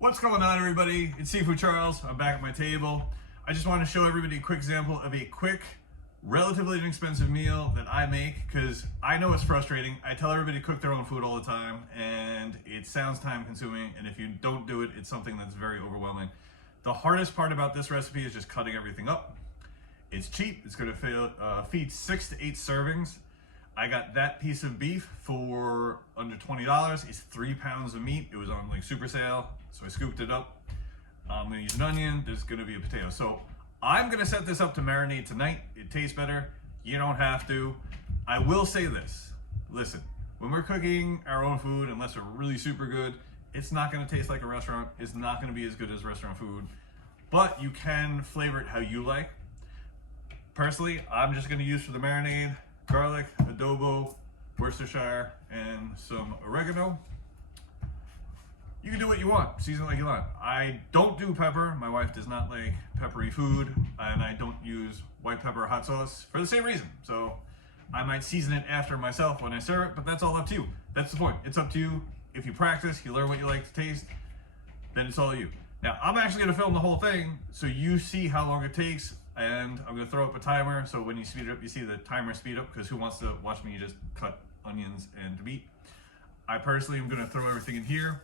What's going on, everybody? It's Sifu Charles. I'm back at my table. I just want to show everybody a quick example of a quick, relatively inexpensive meal that I make, because I know it's frustrating. I tell everybody to cook their own food all the time, and it sounds time consuming, and if you don't do it, it's something that's very overwhelming. The hardest part about this recipe is just cutting everything up. It's cheap. It's going to feed 6 to 8 servings. I got that piece of beef for under $20. It's 3 pounds of meat. It was on like super sale, so I scooped it up. I'm gonna use an onion. There's gonna be a potato. So I'm gonna set this up to marinate tonight. It tastes better. You don't have to. I will say this. Listen, when we're cooking our own food, unless we're really super good, it's not gonna taste like a restaurant. It's not gonna be as good as restaurant food, but you can flavor it how you like. Personally, I'm just gonna use for the marinade garlic, adobo, Worcestershire, and some oregano. You can do what you want, season it like you want. I don't do pepper. My wife does not like peppery food, and I don't use white pepper or hot sauce for the same reason. So I might season it after myself when I serve it, but that's all up to you. That's the point. It's up to you. If you practice, you learn what you like to taste, then it's all you. Now, I'm actually gonna film the whole thing so you see how long it takes, and I'm gonna throw up a timer so when you speed it up, you see the timer speed up, because who wants to watch me just cut onions and meat? I personally am gonna throw everything in here.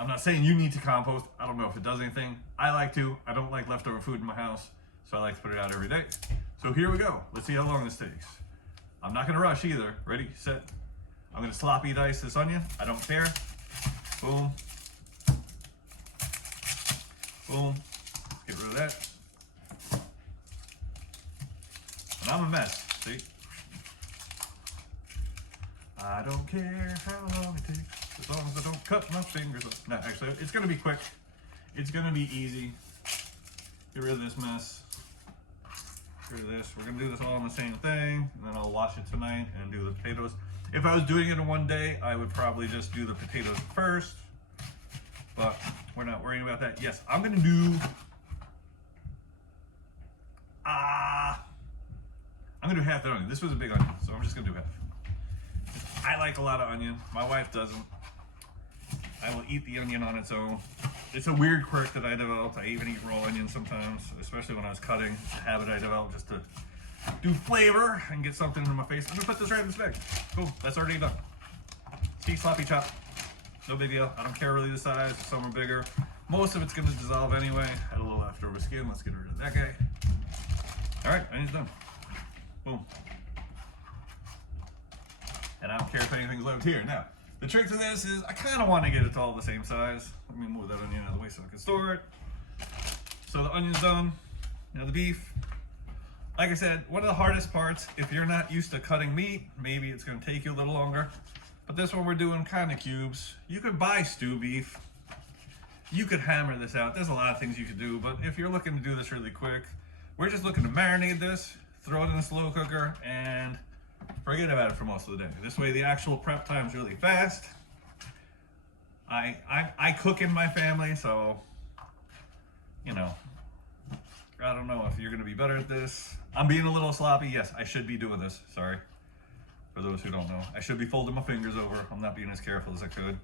I'm not saying you need to compost. I don't know if it does anything. I like to. I don't like leftover food in my house, so I like to put it out every day. So here we go. Let's see how long this takes. I'm not gonna rush either. Ready, set. I'm gonna sloppy dice this onion. I don't care. Boom. Boom. Get rid of that. And I'm a mess, see? I don't care how long it takes, as long as I don't cut my fingers off. No, actually, it's gonna be quick. It's gonna be easy. Get rid of this mess. Get rid of this. We're gonna do this all on the same thing, and then I'll wash it tonight and do the potatoes. If I was doing it in one day, I would probably just do the potatoes first, but we're not worrying about that. Yes, I'm gonna do, I'm gonna do half the onion. This was a big onion, so I'm just gonna do half. I like a lot of onion. My wife doesn't. I will eat the onion on its own. It's a weird quirk that I developed. I even eat raw onions sometimes, especially when I was cutting. It's a habit I developed just to do flavor and get something in my face. I'm gonna put this right in this bag. Cool, that's already done. See, sloppy chop. No big deal. I don't care really the size. Some are bigger. Most of it's gonna dissolve anyway. Had a little leftover skin. Let's get rid of that guy. All right, onion's done. Boom. And I don't care if anything's left here. Now, the trick to this is I kind of want to get it to all the same size. Let me move that onion out of the way so I can store it. So the onion's done. Now the beef. Like I said, one of the hardest parts, if you're not used to cutting meat, maybe it's going to take you a little longer. But this one we're doing kind of cubes. You could buy stew beef. You could hammer this out. There's a lot of things you could do, but if you're looking to do this really quick, we're just looking to marinate this, throw it in a slow cooker, and forget about it for most of the day. This way the actual prep time is really fast. I cook in my family, so, you know, I don't know if you're gonna be better at this. I'm being a little sloppy. Yes, I should be doing this, sorry. For those who don't know, I should be folding my fingers over. I'm not being as careful as I could.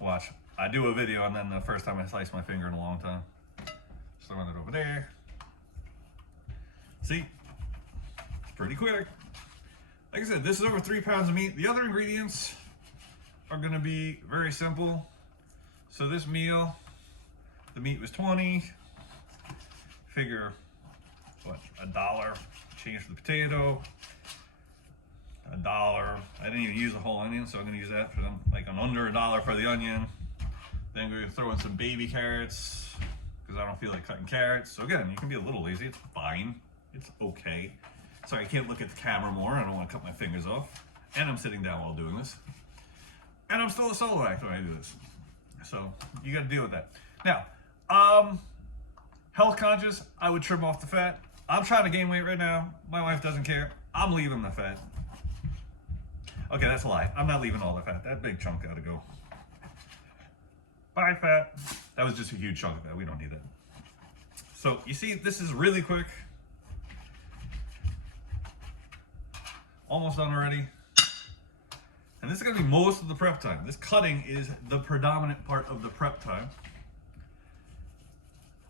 Watch, I do a video and then the first time I slice my finger in a long time. Just throwing it over there. See, it's pretty quick. Like I said, this is over 3 pounds of meat. The other ingredients are gonna be very simple. So this meal, the meat was 20. Figure, what, $1 change for the potato, $1. I didn't even use a whole onion, so I'm gonna use that for them, like an under $1 for the onion. Then we're gonna throw in some baby carrots, because I don't feel like cutting carrots. So again, you can be a little lazy, it's fine, it's okay. Sorry, I can't look at the camera more. I don't want to cut my fingers off. And I'm sitting down while doing this. And I'm still a solo actor when I do this. So you got to deal with that. Now, health conscious, I would trim off the fat. I'm trying to gain weight right now. My wife doesn't care. I'm leaving the fat. Okay, that's a lie. I'm not leaving all the fat. That big chunk got to go. Bye, fat. That was just a huge chunk of that. We don't need that. So you see, this is really quick. Almost done already. And this is gonna be most of the prep time. This cutting is the predominant part of the prep time.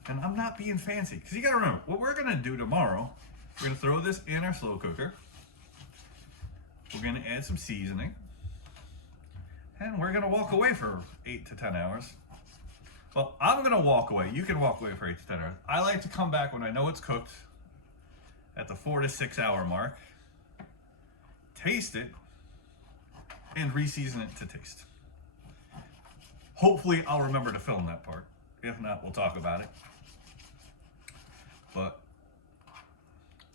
And I'm not being fancy, because you gotta remember, what we're gonna do tomorrow, we're gonna throw this in our slow cooker. We're gonna add some seasoning. And we're gonna walk away for 8 to 10 hours. Well, I'm gonna walk away. You can walk away for 8 to 10 hours. I like to come back when I know it's cooked at the 4 to 6 hour mark, taste it, and re-season it to taste. Hopefully I'll remember to film that part. If not, we'll talk about it. But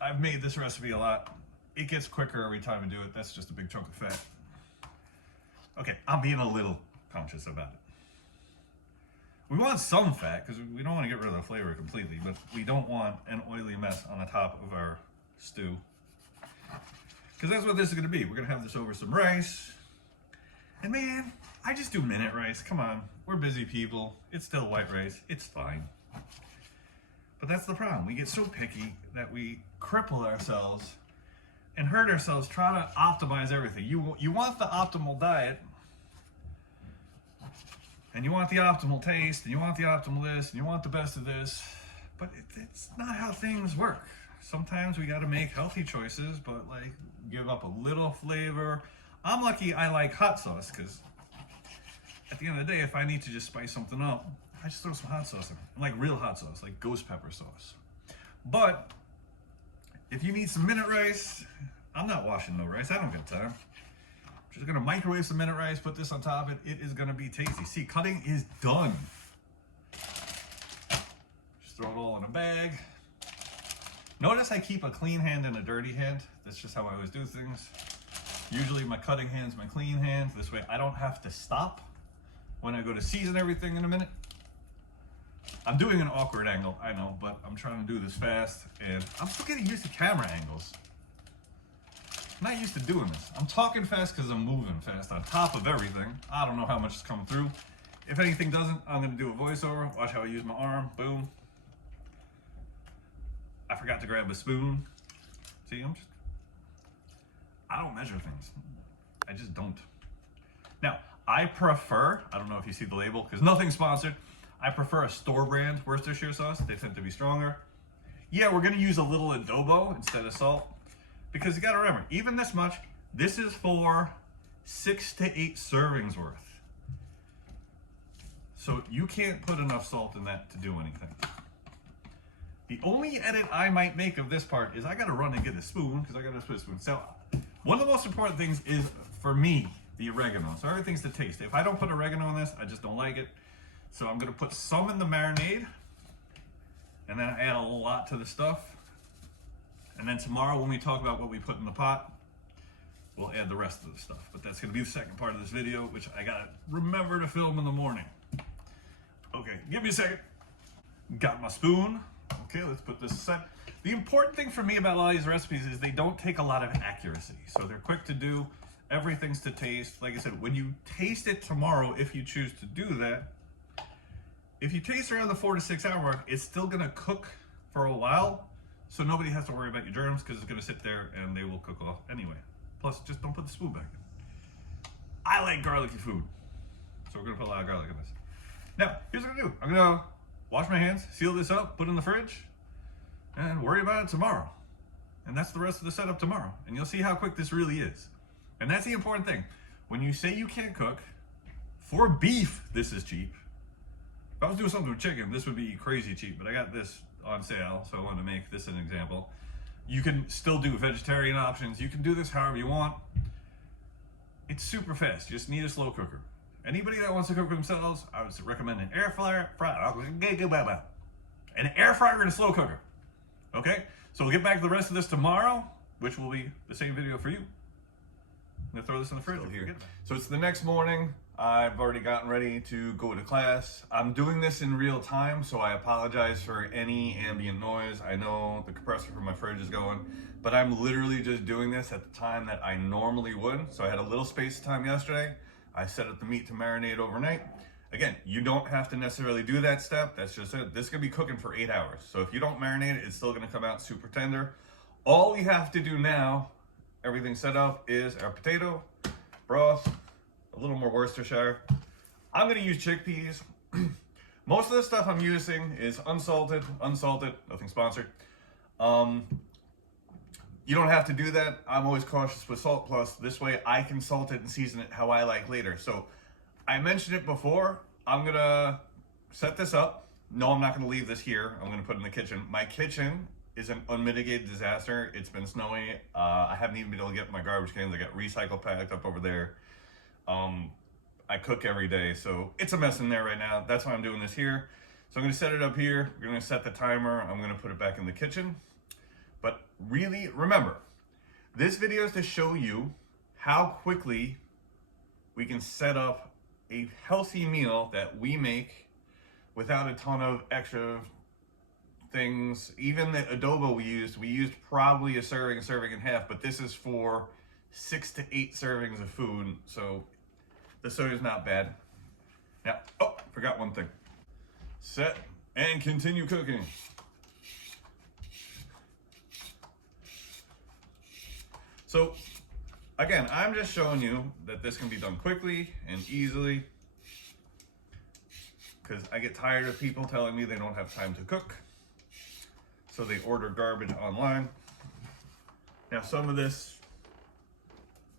I've made this recipe a lot. It gets quicker every time I do it. That's just a big chunk of fat. Okay, I'm being a little conscious about it. We want some fat because we don't want to get rid of the flavor completely, but we don't want an oily mess on the top of our stew. Because that's what this is going to be. We're going to have this over some rice. And man, I just do minute rice. Come on, we're busy people. It's still white rice. It's fine. But that's the problem. We get so picky that we cripple ourselves and hurt ourselves trying to optimize everything. You want the optimal diet, and you want the optimal taste, and you want the optimal this, and you want the best of this, but it's not how things work. Sometimes we got to make healthy choices, but like give up a little flavor. I'm lucky I like hot sauce, because at the end of the day, if I need to just spice something up, I just throw some hot sauce in it, like real hot sauce, like ghost pepper sauce. But if you need some minute rice, I'm not washing no rice. I don't get time. I'm just gonna microwave some minute rice, put this on top of it. It is gonna be tasty. See, cutting is done. Just throw it all in a bag. Notice I keep a clean hand and a dirty hand. That's just how I always do things. Usually my cutting hand's my clean hand. This way I don't have to stop when I go to season everything in a minute. I'm doing an awkward angle, I know, but I'm trying to do this fast, and I'm still getting used to camera angles. I'm not used to doing this. I'm talking fast because I'm moving fast on top of everything. I don't know how much is coming through. If anything doesn't, I'm going to do a voiceover. Watch how I use my arm. Boom. I forgot to grab a spoon. See, I don't measure things. I just don't. Now, I prefer, I don't know if you see the label, because nothing's sponsored, I prefer a store brand Worcestershire sauce. They tend to be stronger. Yeah, we're gonna use a little adobo instead of salt, because you gotta remember, even this much, this is for 6 to 8 servings worth. So you can't put enough salt in that to do anything. The only edit I might make of this part is I gotta run and get a spoon, because I gotta put a spoon. So one of the most important things is, for me, the oregano. So everything's to taste. If I don't put oregano in this, I just don't like it. So I'm gonna put some in the marinade, and then add a lot to the stuff. And then tomorrow when we talk about what we put in the pot, we'll add the rest of the stuff. But that's gonna be the second part of this video, which I gotta remember to film in the morning. Okay, give me a second. Got my spoon. Okay, let's put this aside. The important thing for me about a lot of these recipes is they don't take a lot of accuracy. So they're quick to do, everything's to taste. Like I said, when you taste it tomorrow, if you choose to do that, if you taste around the 4 to 6 hour mark, it's still gonna cook for a while, so nobody has to worry about your germs, because it's gonna sit there and they will cook off anyway. Plus, just don't put the spoon back in. I like garlicky food, so we're gonna put a lot of garlic in this. Now, here's what I'm gonna do. I'm gonna wash my hands, seal this up, put it in the fridge, and worry about it tomorrow. And that's the rest of the setup tomorrow. And you'll see how quick this really is. And that's the important thing. When you say you can't cook, for beef, this is cheap. If I was doing something with chicken, this would be crazy cheap, but I got this on sale, so I wanted to make this an example. You can still do vegetarian options. You can do this however you want. It's super fast. You just need a slow cooker. Anybody that wants to cook for themselves, I would recommend an air fryer, an air fryer and a slow cooker. Okay? So we'll get back to the rest of this tomorrow, which will be the same video for you. I'm gonna throw this in the fridge. So it's the next morning. I've already gotten ready to go to class. I'm doing this in real time, so I apologize for any ambient noise. I know the compressor from my fridge is going, but I'm literally just doing this at the time that I normally would. So I had a little space of time yesterday. I set up the meat to marinate overnight. Again, you don't have to necessarily do that step. That's just it. This could be cooking for 8 hours. So if you don't marinate it, it's still gonna come out super tender. All we have to do now, everything set up, is our potato, broth, a little more Worcestershire. I'm gonna use chickpeas. Most of the stuff I'm using is unsalted, nothing sponsored. You don't have to do that. I'm always cautious with salt plus. This way I can salt it and season it how I like later. So I mentioned it before. I'm gonna set this up. No, I'm not gonna leave this here. I'm gonna put it in the kitchen. My kitchen is an unmitigated disaster. It's been snowing. I haven't even been able to get my garbage cans. I got recycle packed up over there. I cook every day, so it's a mess in there right now. That's why I'm doing this here. So I'm gonna set it up here. We're gonna set the timer. I'm gonna put it back in the kitchen. But really, remember, this video is to show you how quickly we can set up a healthy meal that we make without a ton of extra things. Even the adobo we used probably a serving and a half, but this is for 6 to 8 servings of food, so the soda is not bad. Now, oh, forgot one thing. Set and continue cooking. So, again, I'm just showing you that this can be done quickly and easily, because I get tired of people telling me they don't have time to cook, so they order garbage online. Now, some of this,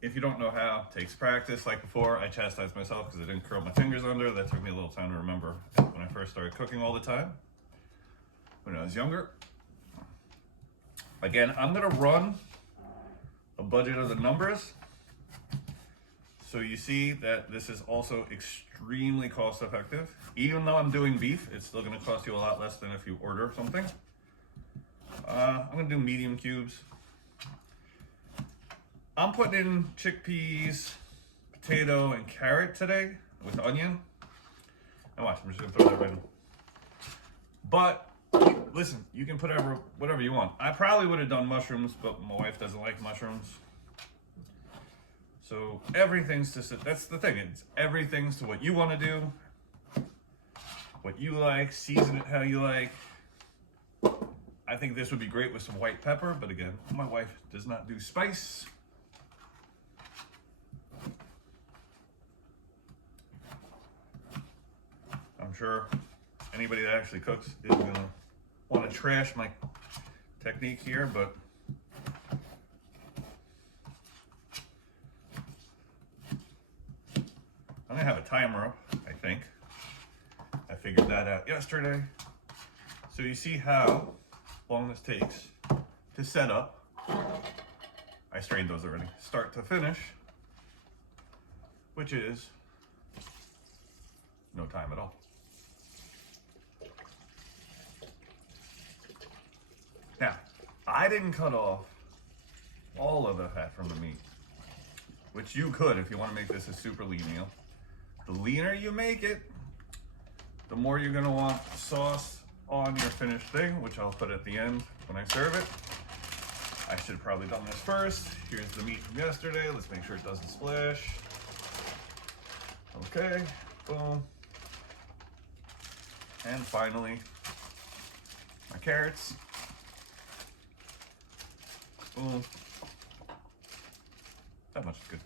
if you don't know how, takes practice. Like before, I chastised myself because I didn't curl my fingers under. That took me a little time to remember when I first started cooking all the time, when I was younger. Again, I'm gonna run a budget of the numbers, so you see that this is also extremely cost effective. Even though I'm doing beef, it's still gonna cost you a lot less than if you order something. I'm gonna do medium cubes. I'm putting in chickpeas, potato, and carrot today with onion. And watch, I'm just gonna throw that right in. But listen, you can put whatever you want. I probably would have done mushrooms, but my wife doesn't like mushrooms. So everything's that's the thing. It's everything's to what you want to do, what you like, season it how you like. I think this would be great with some white pepper, but again, my wife does not do spice. I'm sure anybody that actually cooks is gonna want to trash my technique here, but I'm gonna have a timer up, I think. I figured that out yesterday. So you see how long this takes to set up. I strained those already. Start to finish, which is no time at all. Now, I didn't cut off all of the fat from the meat, which you could if you want to make this a super lean meal. The leaner you make it, the more you're going to want sauce on your finished thing, which I'll put at the end when I serve it. I should have probably done this first. Here's the meat from yesterday. Let's make sure it doesn't splash. Okay, boom. And finally, my carrots. Boom. That much is good.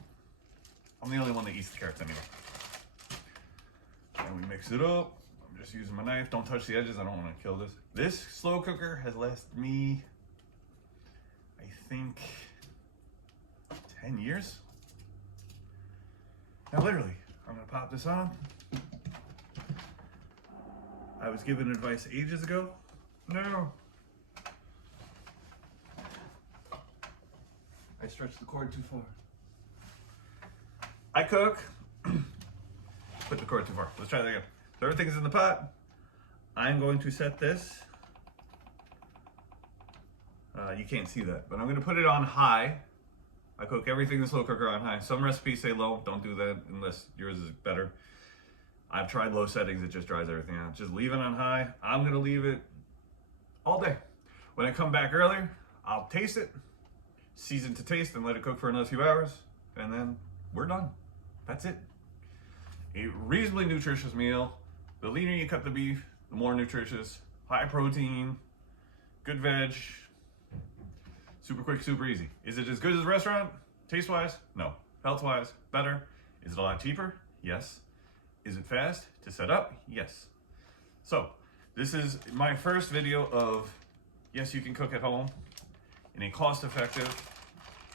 I'm the only one that eats the carrots anyway. And we mix it up. I'm just using my knife. Don't touch the edges. I don't want to kill this. This slow cooker has lasted me, I think, 10 years. Now literally, I'm going to pop this on. I was given advice ages ago. No. I stretched the cord too far. I cook. Put the cord too far. Let's try that again. So everything is in the pot. I'm going to set this. You can't see that, but I'm going to put it on high. I cook everything in the slow cooker on high. Some recipes say low. Don't do that unless yours is better. I've tried low settings. It just dries everything out. Just leave it on high. I'm going to leave it all day. When I come back earlier, I'll taste it, season to taste, and let it cook for another few hours, and then we're done. That's it. A reasonably nutritious meal. The leaner you cut the beef, the more nutritious. High protein, good veg, super quick, super easy. Is it as good as a restaurant? Taste-wise? No. Health-wise? Better. Is it a lot cheaper? Yes. Is it fast to set up? Yes. So this is my first video of, yes, you can cook at home in a cost-effective,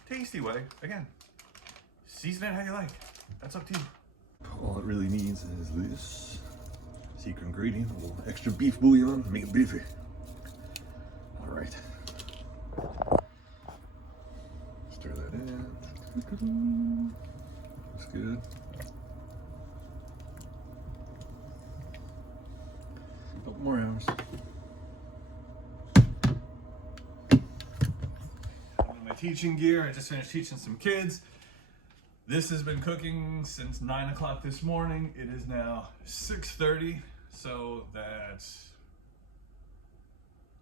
tasty way. Again, season it how you like. That's up to you. All it really needs is this secret ingredient, a little extra beef bouillon, make it beefy. All right. Stir that in. Looks good. A couple more hours. I'm in my teaching gear. I just finished teaching some kids. This has been cooking since 9 o'clock this morning. It is now 6:30, so that's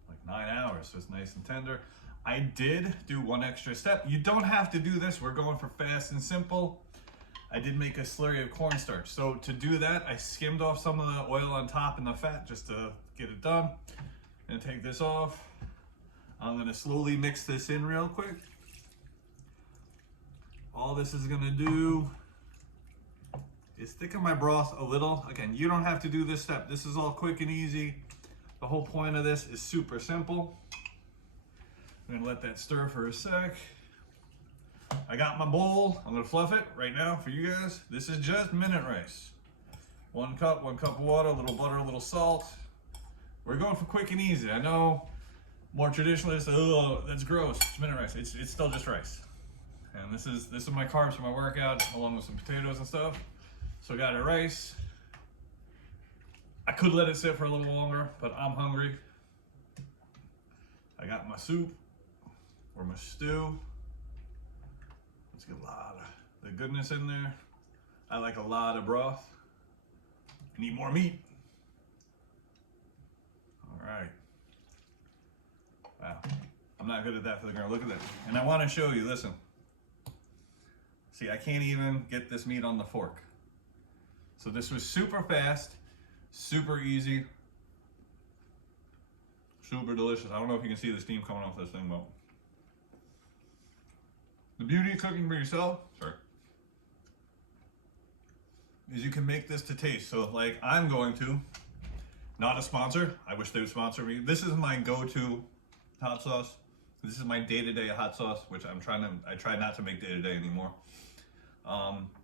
like 9 hours, so it's nice and tender. I did do one extra step. You don't have to do this. We're going for fast and simple. I did make a slurry of cornstarch. So to do that, I skimmed off some of the oil on top and the fat just to get it done. And take this off. I'm gonna slowly mix this in real quick. All this is gonna do is thicken my broth a little. Again, you don't have to do this step. This is all quick and easy. The whole point of this is super simple. I'm gonna let that stir for a sec. I got my bowl. I'm gonna fluff it right now for you guys. This is just minute rice. 1 cup of water, a little butter, a little salt. We're going for quick and easy. I know more traditionalists, oh, that's gross. It's minute rice. It's still just rice. And this is my carbs for my workout, along with some potatoes and stuff. So I got a rice. I could let it sit for a little longer, but I'm hungry. I got my soup or my stew. Let's get a lot of the goodness in there. I like a lot of broth. I need more meat. All right. Wow. I'm not good at that for the girl. Look at that. And I want to show you, listen. See, I can't even get this meat on the fork. So this was super fast, super easy, super delicious. I don't know if you can see the steam coming off this thing, but the beauty of cooking for yourself, is you can make this to taste. So like I'm going to, not a sponsor. I wish they would sponsor me. This is my go-to hot sauce. This is my day-to-day hot sauce, which I try not to make day-to-day anymore.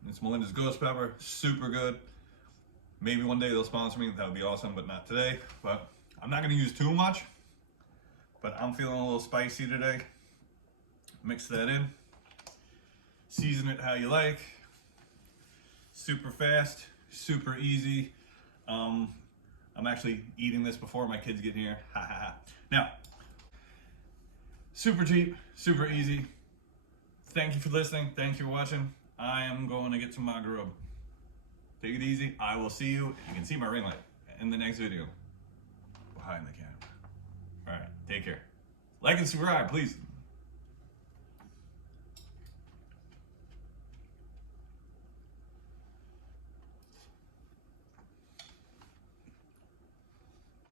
It's Melinda's Ghost Pepper, super good. Maybe one day they'll sponsor me, that would be awesome, but not today. But I'm not gonna use too much, but I'm feeling a little spicy today. Mix that in. Season it how you like. Super fast, super easy. I'm actually eating this before my kids get here, ha ha ha. Now, super cheap, super easy. Thank you for listening, thank you for watching. I am going to get to my grub. Take it easy. I will see you. You can see my ring light in the next video behind the camera. All right, take care. Like and subscribe, please.